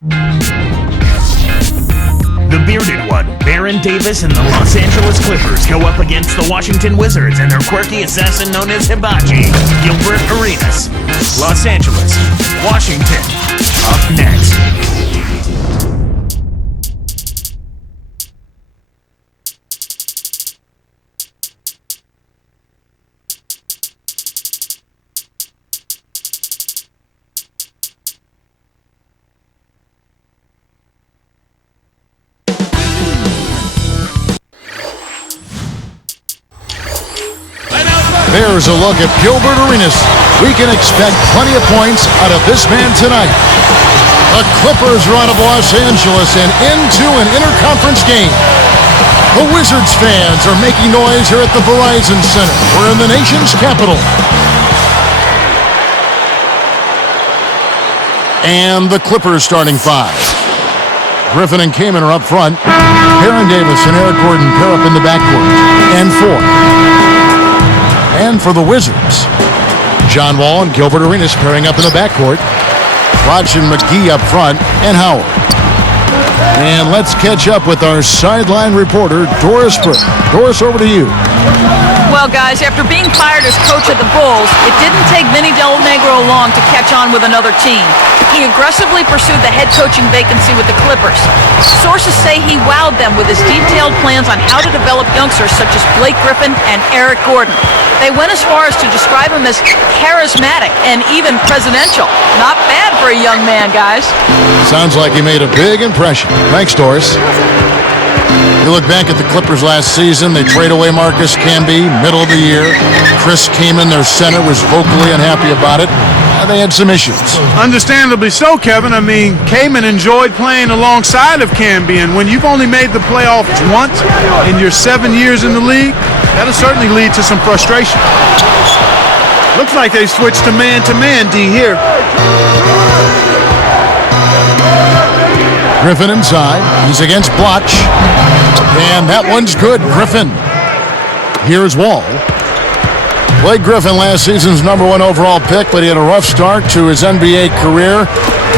The bearded one, Baron Davis, and the Los Angeles Clippers go up against the Washington Wizards and their quirky assassin known as Hibachi, Gilbert Arenas. Los Angeles, Washington, up next. There's a look at Gilbert Arenas. We can expect plenty of points out of this man tonight. The Clippers are out of Los Angeles and into an interconference game. The Wizards fans are making noise here at the Verizon Center. We're in the nation's capital. And the Clippers starting five. Griffin and Kamen are up front. Baron Davis and Eric Gordon pair up in the backcourt. And four. And for the Wizards, John Wall and Gilbert Arenas pairing up in the backcourt. Roach and McGee up front, and Howard. And let's catch up with our sideline reporter, Doris Burke. Doris, over to you. Well, guys, after being fired as coach of the Bulls, it didn't take Vinny Del Negro long to catch on with another team. He aggressively pursued the head coaching vacancy with the Clippers. Sources say he wowed them with his detailed plans on how to develop youngsters such as Blake Griffin and Eric Gordon. They went as far as to describe him as charismatic and even presidential. Not bad for a young man, guys. Sounds like he made a big impression. Thanks, Doris. You look back at the Clippers last season, they trade away Marcus Camby, middle of the year. Chris Kaman, their center, was vocally unhappy about it. They had some issues. Understandably so, Kevin. I mean, Kaman enjoyed playing alongside of Camby, and when you've only made the playoffs once in your 7 years in the league, that'll certainly lead to some frustration. Looks like they switched to man, D here. Griffin inside. He's against Bloch. And that one's good. Griffin. Here's Wall. Blake Griffin, last season's #1 overall pick, but he had a rough start to his NBA career.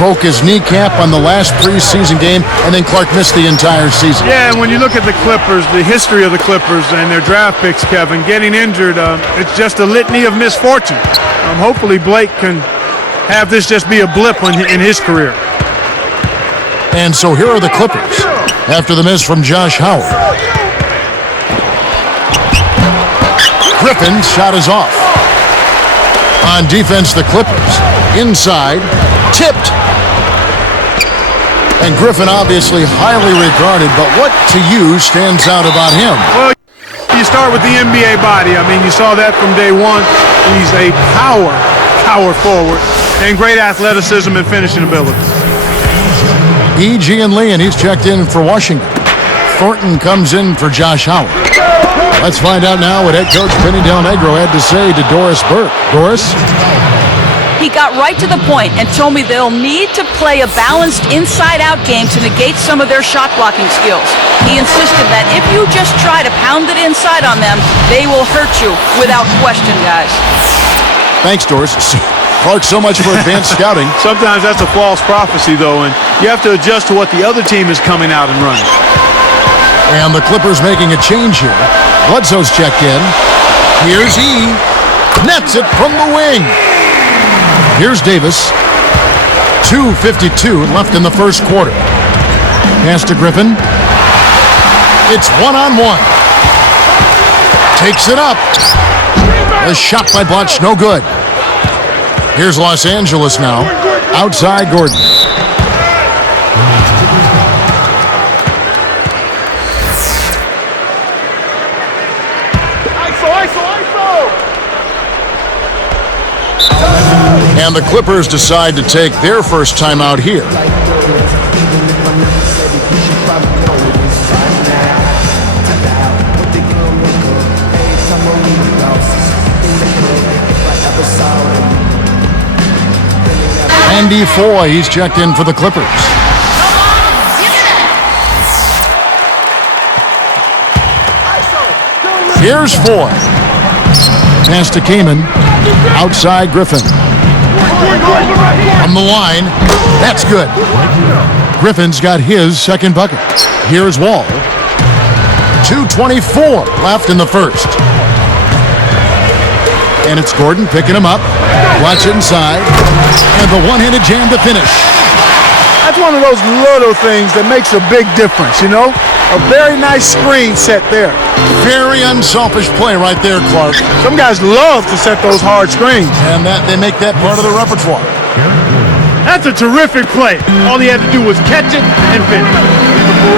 Broke his kneecap on the last preseason game, and then Clark missed the entire season. Yeah, and when you look at the Clippers, the history of the Clippers and their draft picks, Kevin, getting injured, it's just a litany of misfortune. Hopefully Blake can have this just be a blip in his career. And so here are the Clippers after the miss from Josh Howard. Griffin's shot is off. On defense, the Clippers. Inside, tipped. And Griffin obviously highly regarded, but what to you stands out about him? Well, you start with the NBA body. I mean, you saw that from day one. He's a power forward, and great athleticism and finishing ability. E.G. and Lee, and he's checked in for Washington. Thornton comes in for Josh Howard. Let's find out now what head coach Vinny Del Negro had to say to Doris Burke. Doris? He got right to the point and told me they'll need to play a balanced inside-out game to negate some of their shot-blocking skills. He insisted that if you just try to pound it inside on them, they will hurt you without question, guys. Thanks, Doris. Clark, so much for advanced scouting. Sometimes that's a false prophecy, though, and you have to adjust to what the other team is coming out and running. And the Clippers making a change here. Bledsoe's checked in. Here's E. Nets it from the wing. Here's Davis. 2:52 left in the first quarter. Pass to Griffin. It's one-on-one. Takes it up. A shot by Bloch, no good. Here's Los Angeles now. Outside Gordon. And the Clippers decide to take their first time out here. Andy Foy, he's checked in for the Clippers. Here's Foy. Pass to Kaman. Outside Griffin. From the line, that's good. Griffin's got his second bucket. Here's Wall. 2:24 left in the first. And it's Gordon picking him up. Watch inside. And the one-handed jam to finish. That's one of those little things that makes a big difference, you know? A very nice screen set there. Very unselfish play right there, Clark. Some guys love to set those hard screens. And they make that part of the repertoire. That's a terrific play. All he had to do was catch it and finish.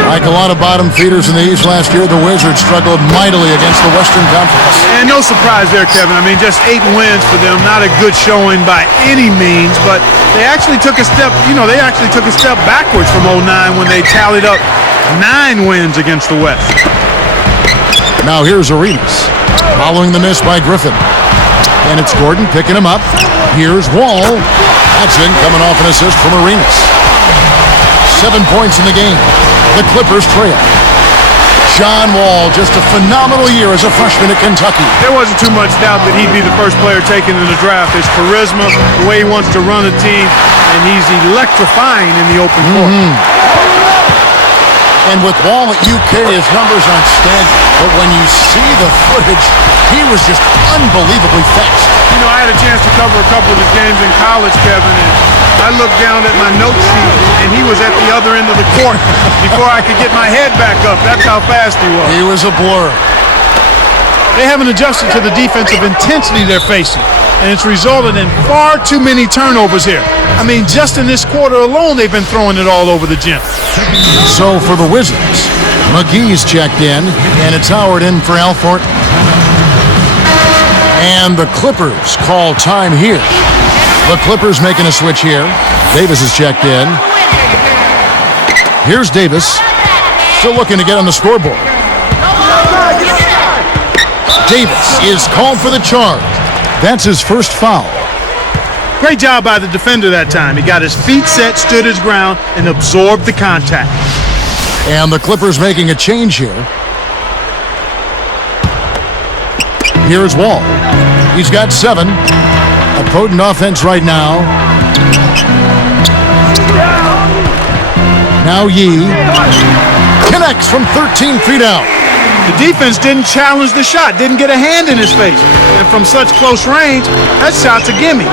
Like a lot of bottom feeders in the East last year, the Wizards struggled mightily against the Western Conference. And no surprise there, Kevin. I mean, just 8 wins for them. Not a good showing by any means, but they actually took a step, backwards from 2009 when they tallied up 9 wins against the West. Now here's Arenas, following the miss by Griffin. And it's Gordon picking him up. Here's Wall. That's in, coming off an assist from Arenas. 7 points in the game. The Clippers trail. John Wall, just a phenomenal year as a freshman at Kentucky. There wasn't too much doubt that he'd be the first player taken in the draft. His charisma, the way he wants to run a team, and he's electrifying in the open court. And with Wall at UK, his numbers aren't standing. But when you see the footage, he was just unbelievably fast. You know, I had a chance to cover a couple of his games in college, Kevin, and I looked down at my note sheet, and he was at the other end of the court before I could get my head back up. That's how fast he was. He was a blur. They haven't adjusted to the defensive intensity they're facing, and it's resulted in far too many turnovers here. I mean, just in this quarter alone, they've been throwing it all over the gym. So for the Wizards, McGee's checked in, and it's Howard in for Al Thornton. And the Clippers call time here. The Clippers making a switch here. Davis is checked in. Here's Davis, still looking to get on the scoreboard. Davis is called for the charge. That's his first foul. Great job by the defender that time. He got his feet set, stood his ground, and absorbed the contact. And the Clippers making a change here. Here's Wall. He's got 7. A potent offense right now. Now Yee connects from 13 feet out. The defense didn't challenge the shot, didn't get a hand in his face. And from such close range, that shot's a gimme.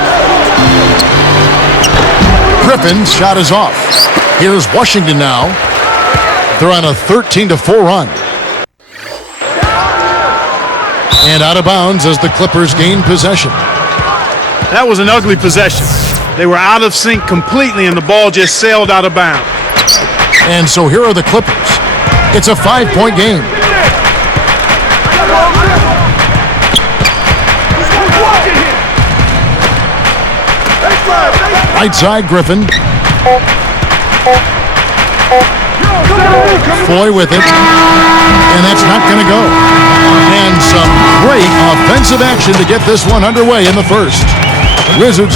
Griffin's shot is off. Here's Washington now. They're on a 13-4 run. And out of bounds as the Clippers gain possession. That was an ugly possession. They were out of sync completely, and the ball just sailed out of bounds. And so here are the Clippers. It's a 5-point game. Right side, Griffin. Foy with it. And that's not going to go. And some great offensive action to get this one underway in the first. Wizards.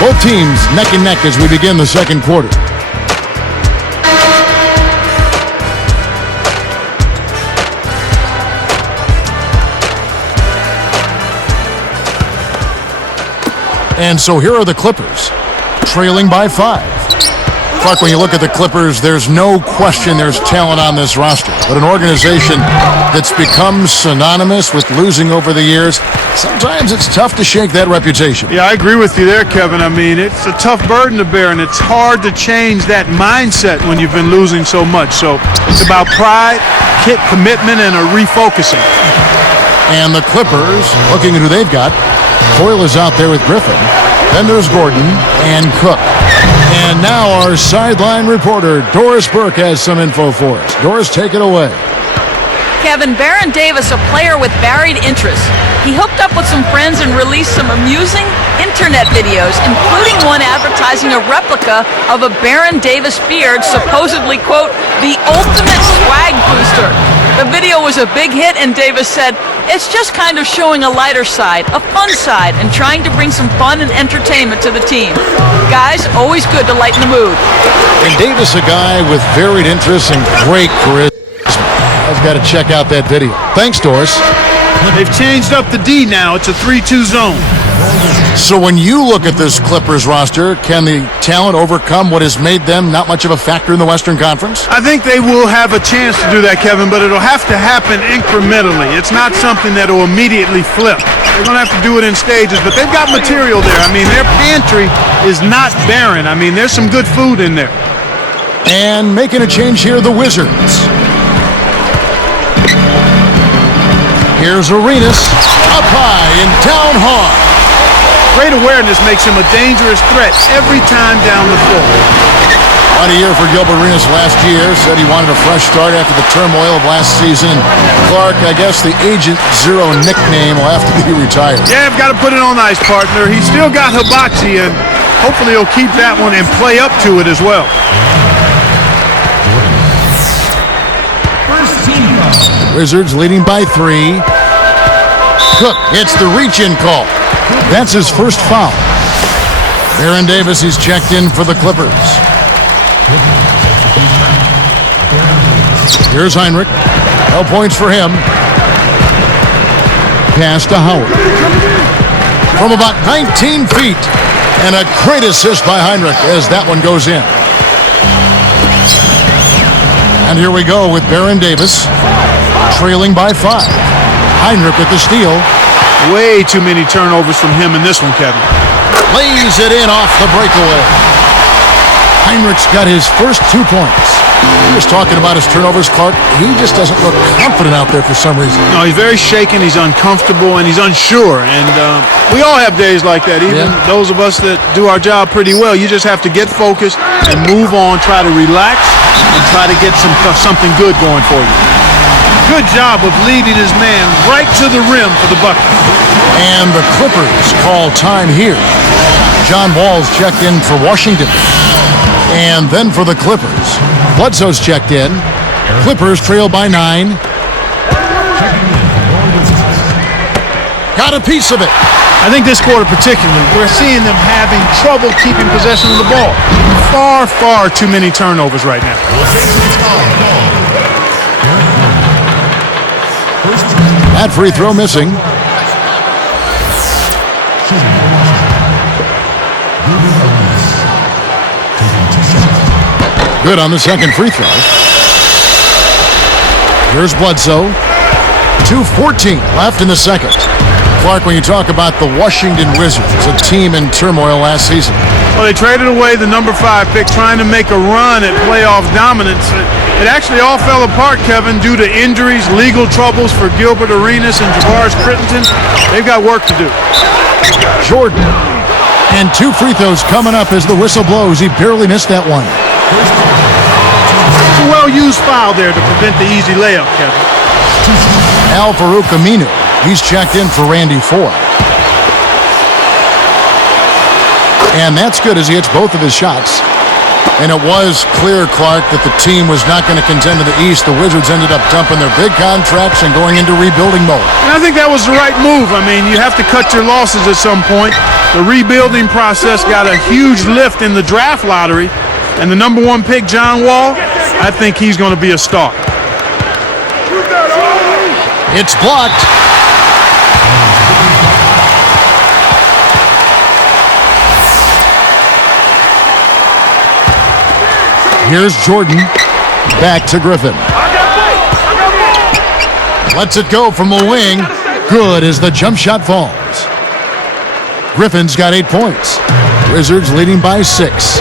Both teams neck and neck as we begin the second quarter. And so here are the Clippers, trailing by 5. Clark, when you look at the Clippers, there's no question there's talent on this roster. But an organization that's become synonymous with losing over the years, sometimes it's tough to shake that reputation. Yeah, I agree with you there, Kevin. I mean, it's a tough burden to bear, and it's hard to change that mindset when you've been losing so much. So it's about pride, commitment, and a refocusing. And the Clippers, looking at who they've got, Foyle is out there with Griffin. Then there's Gordon and Cook. And now our sideline reporter, Doris Burke, has some info for us. Doris, take it away. Kevin, Baron Davis, a player with varied interests. He hooked up with some friends and released some amusing internet videos, including one advertising a replica of a Baron Davis beard, supposedly, quote, the ultimate swag booster. The video was a big hit, and Davis said, "It's just kind of showing a lighter side, a fun side, and trying to bring some fun and entertainment to the team. Guys, always good to lighten the mood." And Davis, a guy with varied interests and great charisma. I've got to check out that video. Thanks, Doris. They've changed up the D now. It's a 3-2 zone. So when you look at this Clippers roster, can the talent overcome what has made them not much of a factor in the Western Conference? I think they will have a chance to do that, Kevin, but it'll have to happen incrementally. It's not something that will immediately flip. They're going to have to do it in stages, but they've got material there. I mean, their pantry is not barren. I mean, there's some good food in there. And making a change here, the Wizards. Here's Arenas, up high and down hard. Great awareness makes him a dangerous threat every time down the floor. What a year for Gilbert Arenas last year. Said he wanted a fresh start after the turmoil of last season. Clark, I guess the Agent Zero nickname will have to be retired. Yeah, I've got to put it on ice, partner. He's still got Hibachi, and hopefully he'll keep that one and play up to it as well. Wizards leading by 3. Cook gets the reach-in call. That's his first foul. Baron Davis, he's checked in for the Clippers. Here's Heinrich. No points for him. Pass to Howard. From about 19 feet. And a great assist by Heinrich as that one goes in. And here we go with Baron Davis, trailing by 5. Heinrich with the steal. Way too many turnovers from him in this one, Kevin. Lays it in off the breakaway. Heinrich's got his first 2 points. He was talking about his turnovers, Clark. He just doesn't look confident out there for some reason. No, he's very shaken, he's uncomfortable, and he's unsure. And we all have days like that, even those of us that do our job pretty well. You just have to get focused and move on, try to relax, and try to get something good going for you. Good job of leading his man right to the rim for the bucket. And the Clippers call time here. John Wall's checked in for Washington. And then for the Clippers, Bledsoe's checked in. Clippers trail by 9. Got a piece of it. I think this quarter particularly, we're seeing them having trouble keeping possession of the ball. Far, far too many turnovers right now. That free throw missing. Good on the second free throw. Here's Bledsoe. 2:14 left in the second. Clark, when you talk about the Washington Wizards, a team in turmoil last season. Well, they traded away the number 5 pick trying to make a run at playoff dominance. It actually all fell apart, Kevin, due to injuries, legal troubles for Gilbert Arenas and Javaris Crittenton. They've got work to do. Jordan. And 2 free throws coming up as the whistle blows. He barely missed that one. It's a well-used foul there to prevent the easy layup, Kevin. Al-Farouq Aminu. He's checked in for Randy Ford. And that's good as he hits both of his shots. And it was clear, Clark, that the team was not going to contend in the East. The Wizards ended up dumping their big contracts and going into rebuilding mode. And I think that was the right move. I mean, you have to cut your losses at some point. The rebuilding process got a huge lift in the draft lottery. And the number 1 pick, John Wall, I think he's going to be a star. It's blocked. Here's Jordan. Back to Griffin. Lets it go from the wing. Good as the jump shot falls. Griffin's got 8 points. Wizards leading by 6.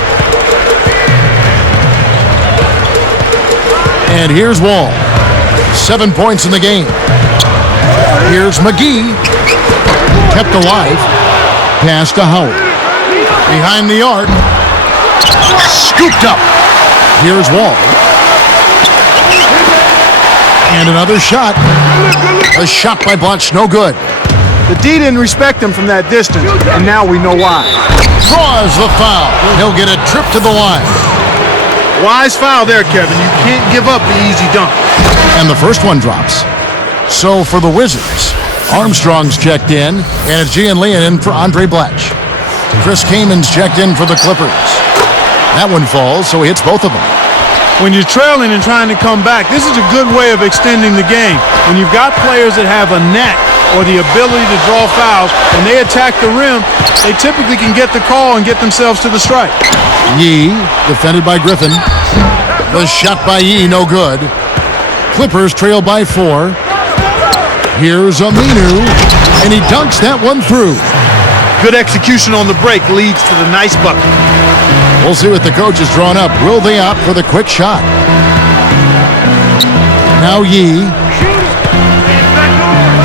And here's Wall. 7 points in the game. Here's McGee. Kept alive. Pass to Howard. Behind the arc. Scooped up. Here's Wall. And another shot. A shot by Butch, no good. The D didn't respect him from that distance, and now we know why. Draws the foul. He'll get a trip to the line. Wise foul there, Kevin. You can't give up the easy dunk. And the first one drops. So for the Wizards, Armstrong's checked in, and it's Gian Leon in for Andre Blatch. Chris Kamen's checked in for the Clippers. That one falls, so he hits both of them. When you're trailing and trying to come back, this is a good way of extending the game. When you've got players that have a knack or the ability to draw fouls, when they attack the rim, they typically can get the call and get themselves to the strike. Yee, defended by Griffin. The shot by Yee, no good. Clippers trail by 4. Here's Aminu, and he dunks that one through. Good execution on the break leads to the nice bucket. We'll see what the coach has drawn up. Will they opt for the quick shot? Now Yee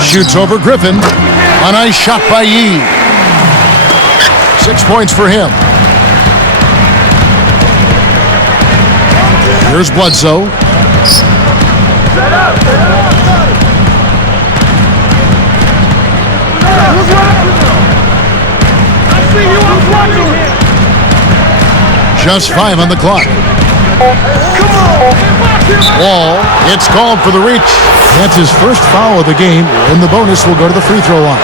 shoots over Griffin. A nice shot by Yee. 6 points for him. Here's Bledsoe. Just 5 on the clock. Wall, it's called for the reach. That's his first foul of the game, and the bonus will go to the free throw line.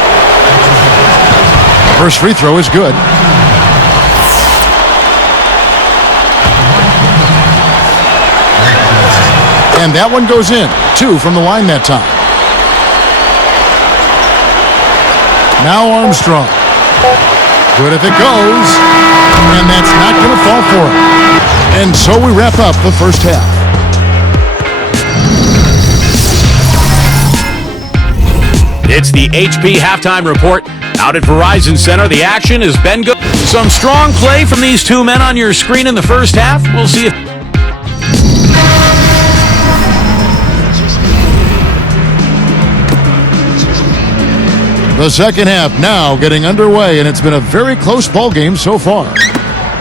First free throw is good. And that one goes in. 2 from the line that time. Now Armstrong. Good if it goes. And that's not going to fall for him. And so we wrap up the first half. It's the HP Halftime Report. Out at Verizon Center, the action has been good. Some strong play from these two men on your screen in the first half. We'll see if... The second half now getting underway, and it's been a very close ball game so far.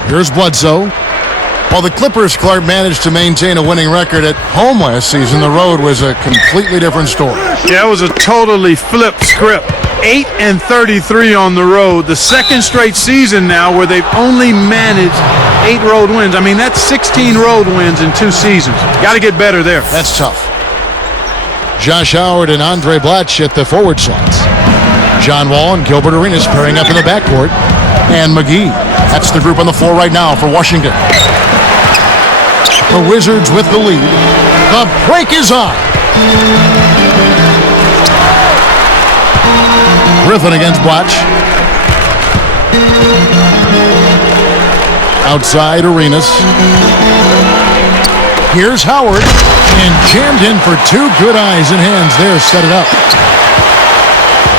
Here's Bledsoe. While the Clippers, Clark, managed to maintain a winning record at home last season, the road was a completely different story. Yeah, it was a totally flipped script. 8-33 on the road. The second straight season now where they've only managed 8 road wins. I mean, that's 16 road wins in 2 seasons. Got to get better there. That's tough. Josh Howard and Andre Blatch at the forward slots. John Wall and Gilbert Arenas pairing up in the backcourt. And McGee. That's the group on the floor right now for Washington. The Wizards with the lead. The break is on. Griffin against Blatch. Outside Arenas. Here's Howard. And jammed in for 2 good eyes and hands there. Set it up.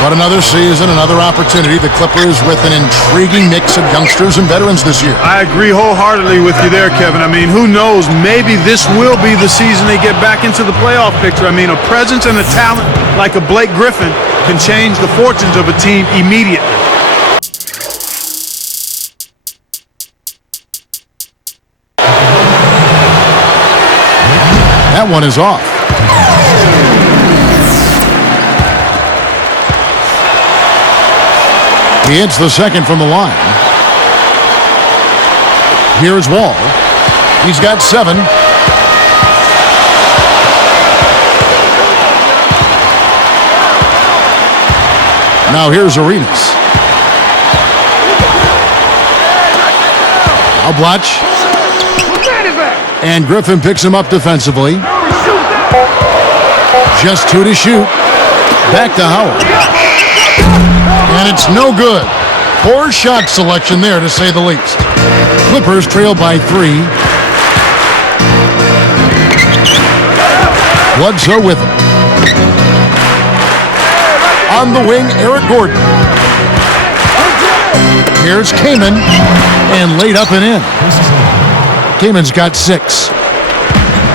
But another season, another opportunity. The Clippers with an intriguing mix of youngsters and veterans this year. I agree wholeheartedly with you there, Kevin. I mean, who knows? Maybe this will be the season they get back into the playoff picture. I mean, a presence and a talent like a Blake Griffin can change the fortunes of a team immediately. That one is off. He hits the second from the line. Here's Wall. He's got 7. Now here's Arenas. Now Blatch. And Griffin picks him up defensively. Just 2 to shoot. Back to Howard. And it's no good. Poor shot selection there, to say the least. Clippers trail by 3. Bledsoe with it. On the wing, Eric Gordon. Here's Kaman. And laid up and in. Kaman's got 6.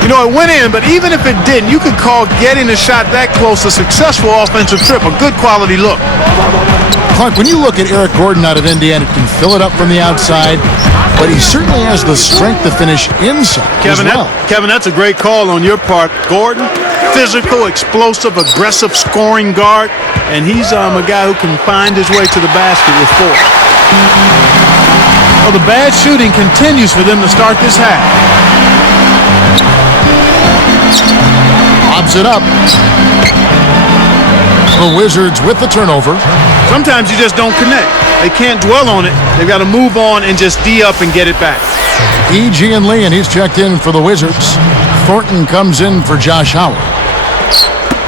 You know, it went in, but even if it didn't, you could call getting a shot that close a successful offensive trip, a good quality look. Clark, when you look at Eric Gordon out of Indiana, he can fill it up from the outside, but he certainly has the strength to finish inside as well. Kevin, that's a great call on your part. Gordon, physical, explosive, aggressive scoring guard, and he's a guy who can find his way to the basket with force. Well, the bad shooting continues for them to start this half. Lobs it up. The Wizards with the turnover. Sometimes you just don't connect. They can't dwell on it. They've got to move on and just D up and get it back. E.G. and Lee, and he's checked in for the Wizards. Thornton comes in for Josh Howard.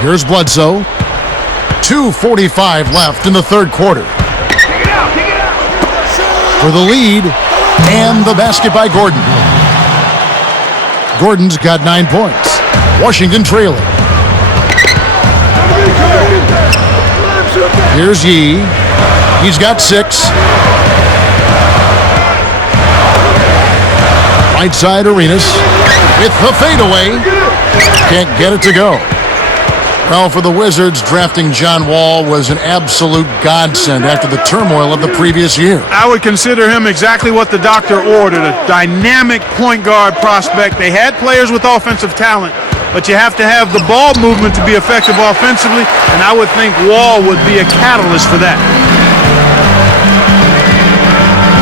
Here's Bledsoe. 2:45 left in the third quarter. For the lead, and the basket by Gordon. Gordon's got 9 points. Washington trailing. Here's Yee. He's got 6. Right side, Arenas with the fadeaway. Can't get it to go. Well, for the Wizards, drafting John Wall was an absolute godsend after the turmoil of the previous year. I would consider him exactly what the doctor ordered, a dynamic point guard prospect. They had players with offensive talent, but you have to have the ball movement to be effective offensively, and I would think Wall would be a catalyst for that.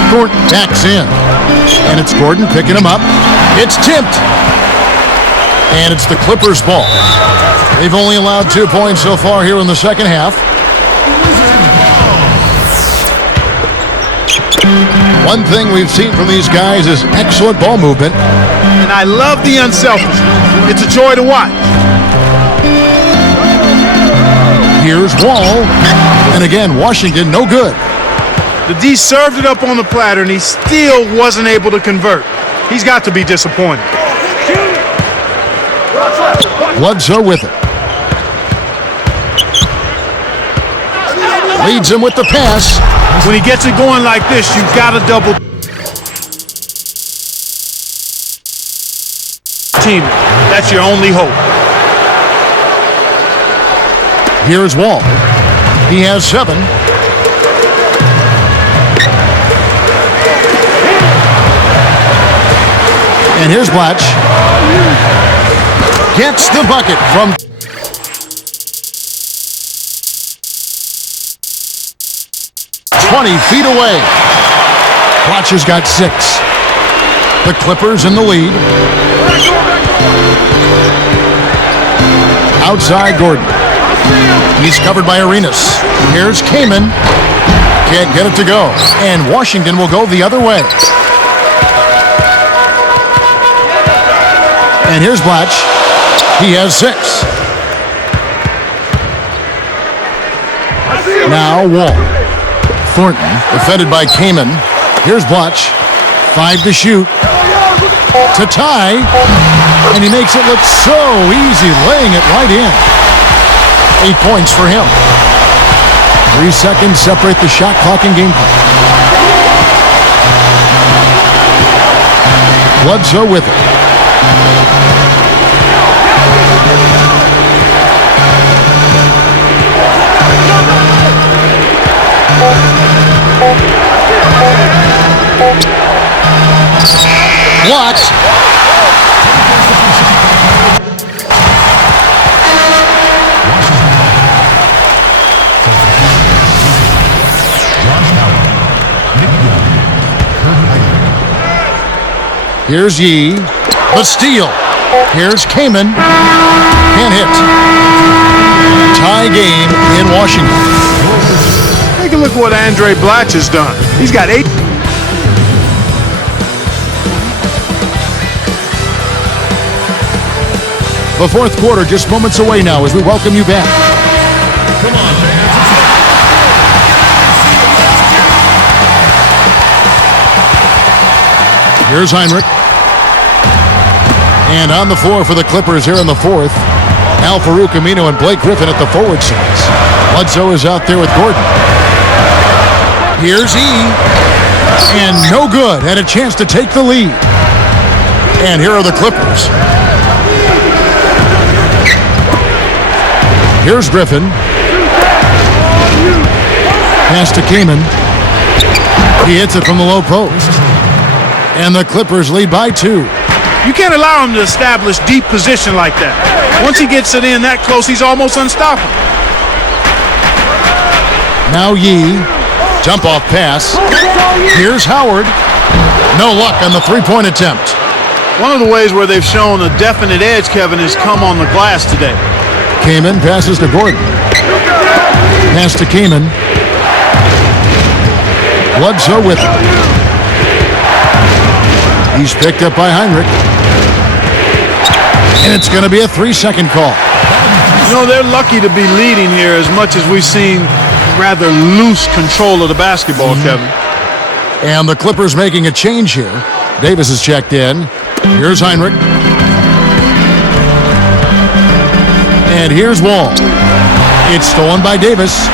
Thornton backs in, and it's Gordon picking him up. It's tipped, and it's the Clippers' ball. They've only allowed 2 points so far here in the second half. One thing we've seen from these guys is excellent ball movement. And I love the unselfishness. It's a joy to watch. Here's Wall, and again, Washington no good. The D served it up on the platter, and he still wasn't able to convert. He's got to be disappointed. Bledsoe with it. Leads him with the pass. When he gets it going like this, you've got to double team. That's your only hope. Here's Wall. He has 7. And here's Blatch. Gets the bucket from 20 feet away. Blatch has got 6. The Clippers in the lead. Outside Gordon. He's covered by Arenas. Here's Kaman. Can't get it to go. And Washington will go the other way. And here's Blatch. He has 6. Now Wall. Thornton, defended by Kaman. Here's Blatch. 5 to shoot. To tie. And he makes it look so easy, laying it right in. 8 points for him. 3 seconds separate the shot clock and game clock. Bledsoe with it. Blocked. Here's Yee. The steal. Here's Kaman. Can't hit. Tie game in Washington. Take a look at what Andre Blatch has done. He's got 8. The fourth quarter just moments away now as we welcome you back. Come on, fans. Here's Heinrich. And on the floor for the Clippers here in the fourth, Al Farouk Amino and Blake Griffin at the forward sides. Bledsoe is out there with Gordon. Here's E. And no good. Had a chance to take the lead. And here are the Clippers. Here's Griffin. Pass to Kaman. He hits it from the low post. And the Clippers lead by 2. You can't allow him to establish deep position like that. Once he gets it in that close, he's almost unstoppable. Now Yee. Jump off pass. Here's Howard. No luck on the 3-point attempt. One of the ways where they've shown a definite edge, Kevin, has come on the glass today. Kamen passes to Gordon. Pass to Kamen. Bledsoe with it. He's picked up by Heinrich. And it's going to be a 3-second call. You know, they're lucky to be leading here as much as we've seen rather loose control of the basketball, Kevin. And the Clippers making a change here. Davis is checked in. Here's Heinrich. And here's Wall. It's stolen by Davis.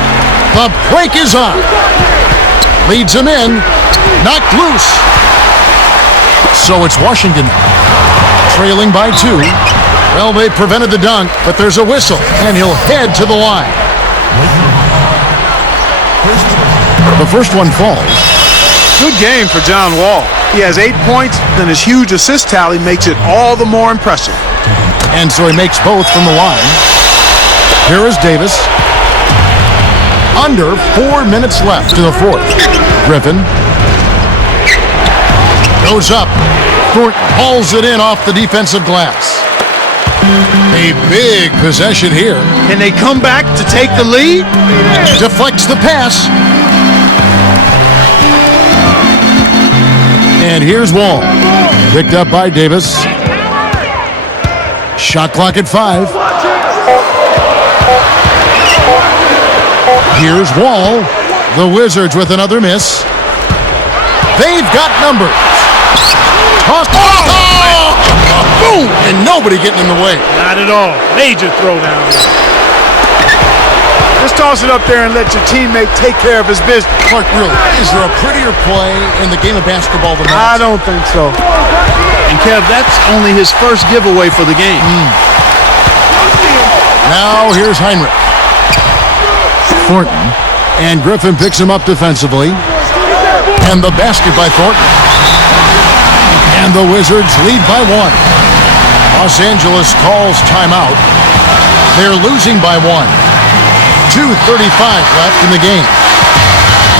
The break is on. Leads him in. Knocked loose. So it's Washington trailing by 2. Well, they prevented the dunk, but there's a whistle, and he'll head to the line. The first one falls. Good game for John Wall. He has 8 points, and his huge assist tally makes it all the more impressive. And so he makes both from the line. Here is Davis. Under 4 minutes left to the fourth. Griffin goes up. Thornton hauls it in off the defensive glass. A big possession here. Can they come back to take the lead? Deflects the pass. And here's Wall. Picked up by Davis. Shot clock at 5. Here's Wall. The Wizards with another miss. They've got numbers. Boom! And nobody getting in the way. Not at all. Major throwdown. Just toss it up there and let your teammate take care of his business. Clark, really, is there a prettier play in the game of basketball than I that? don't think so. And Kev, that's only his first giveaway for the game. Now here's Heinrich. Thornton. And Griffin picks him up defensively. And the basket by Thornton. And the Wizards lead by 1. Los Angeles calls timeout. They're losing by 1. 2:35 left in the game.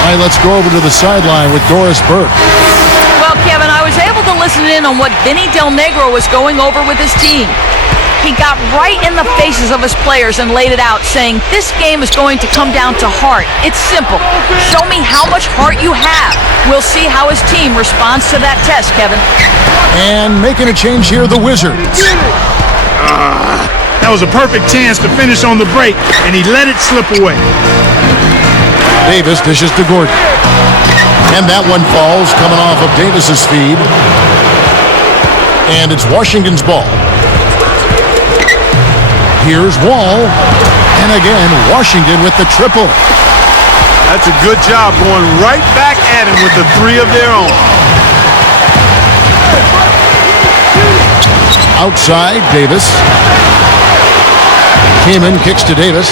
All right, let's go over to the sideline with Doris Burke. Well, Kevin, I was able to listen in on what Vinny Del Negro was going over with his team. He got right in the faces of his players and laid it out, saying this game is going to come down to heart. It's simple. Show me how much heart you have. We'll see how his team responds to that test, Kevin. And making a change here, the Wizards. That was a perfect chance to finish on the break, and he let it slip away. Davis dishes to Gordon. And that one falls, coming off of Davis's feed. And it's Washington's ball. Here's Wall. And again, Washington with the triple. That's a good job going right back at him with the 3 of their own. Outside, Davis. Kamen kicks to Davis.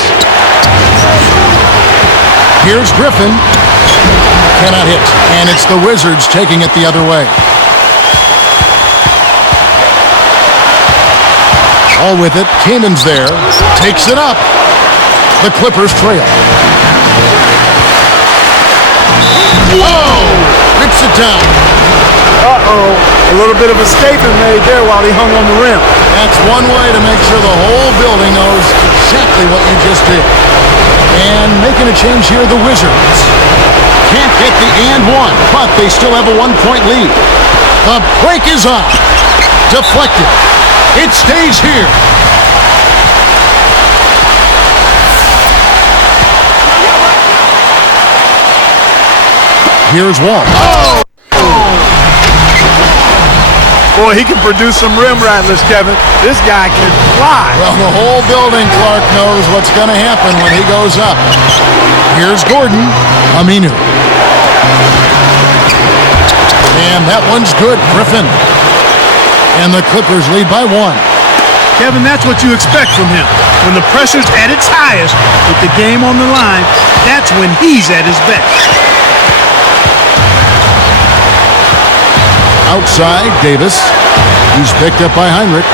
Here's Griffin. Cannot hit. And it's the Wizards taking it the other way. All with it. Kamen's there. Takes it up. The Clippers trail. Whoa! Rips it down. Uh-oh. A little bit of a statement made there while he hung on the rim. That's one way to make sure the whole building knows exactly what you just did. And making a change here, the Wizards. Can't get the and one, but they still have a 1-point lead. The break is on. Deflected. It stays here. Here's Wall. Oh! Boy, he can produce some rim rattlers, Kevin. This guy can fly. Well, the whole building, Clark, knows what's going to happen when he goes up. Here's Gordon. Aminu. And that one's good. Griffin. And the Clippers lead by 1. Kevin, that's what you expect from him. When the pressure's at its highest, with the game on the line, that's when he's at his best. Outside, Davis. He's picked up by Heinrich.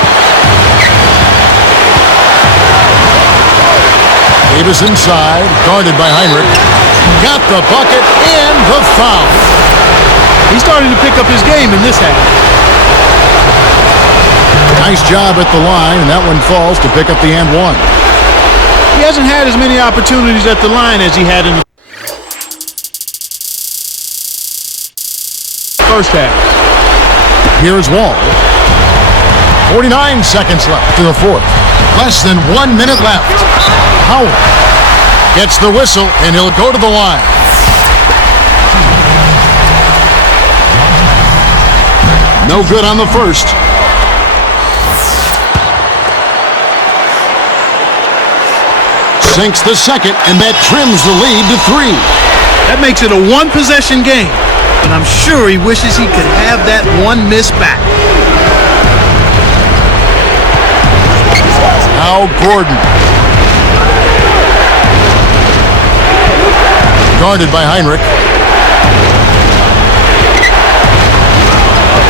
Davis inside, guarded by Heinrich. Got the bucket and the foul. He's starting to pick up his game in this half. Nice job at the line, and that one falls to pick up the and one. He hasn't had as many opportunities at the line as he had in the first half. Here's Wall. 49 seconds left to the fourth. Less than 1 minute left. Howard gets the whistle, and he'll go to the line. No good on the first. Sinks the second, and that trims the lead to 3. That makes it a one-possession game, and I'm sure he wishes he could have that one miss back. Now Gordon. Guarded by Heinrich.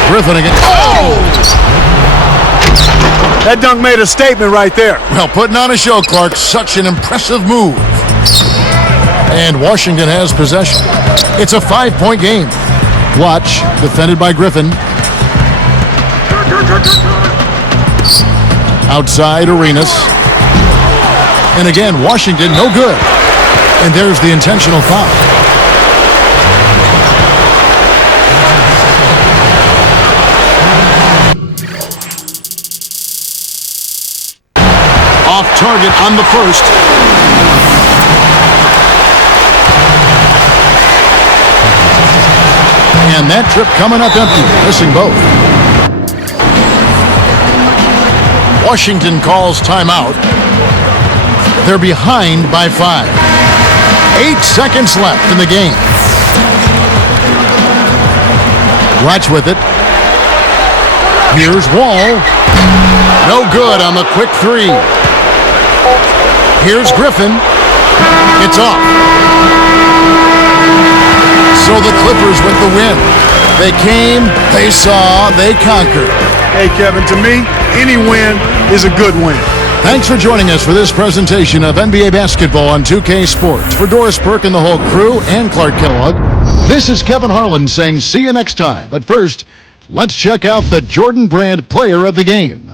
Griffin again. Oh! That dunk made a statement right there. Well, putting on a show, Clark. Such an impressive move. And Washington has possession. It's a 5-point game. Watch, defended by Griffin. Outside Arenas. And again, Washington, no good. And there's the intentional foul. Off target on the first. And that trip coming up empty, missing both. Washington calls timeout. They're behind by 5. 8 seconds left in the game. Watch with it. Here's Wall. No good on the quick three. Here's Griffin. It's off. So the Clippers with the win. They came, they saw, they conquered. Hey, Kevin, to me, any win is a good win. Thanks for joining us for this presentation of NBA basketball on 2K Sports. For Doris Burke and the whole crew and Clark Kellogg, this is Kevin Harlan saying see you next time. But first, let's check out the Jordan Brand Player of the Game.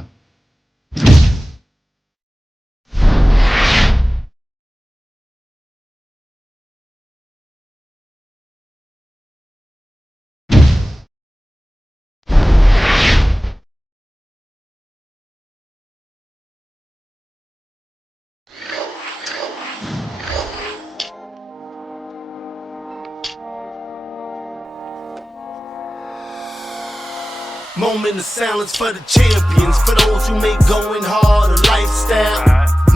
Moment of silence for the champions, for those who make going hard a lifestyle.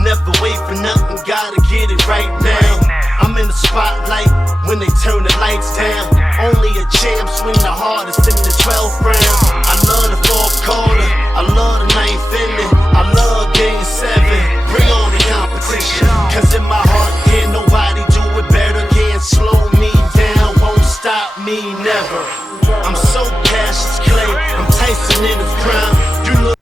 Never wait for nothing, gotta get it right now. I'm in the spotlight when they turn the lights down. Only a champ swing the hardest in the 12th round. I love the fourth quarter, I love the ninth inning, I love game 7. Bring on the competition, cause in my heart, yeah, nobody do it better. Can't slow me down, won't stop me, never. I'm so Cassius Clay, I'm Tyson in his prime. You look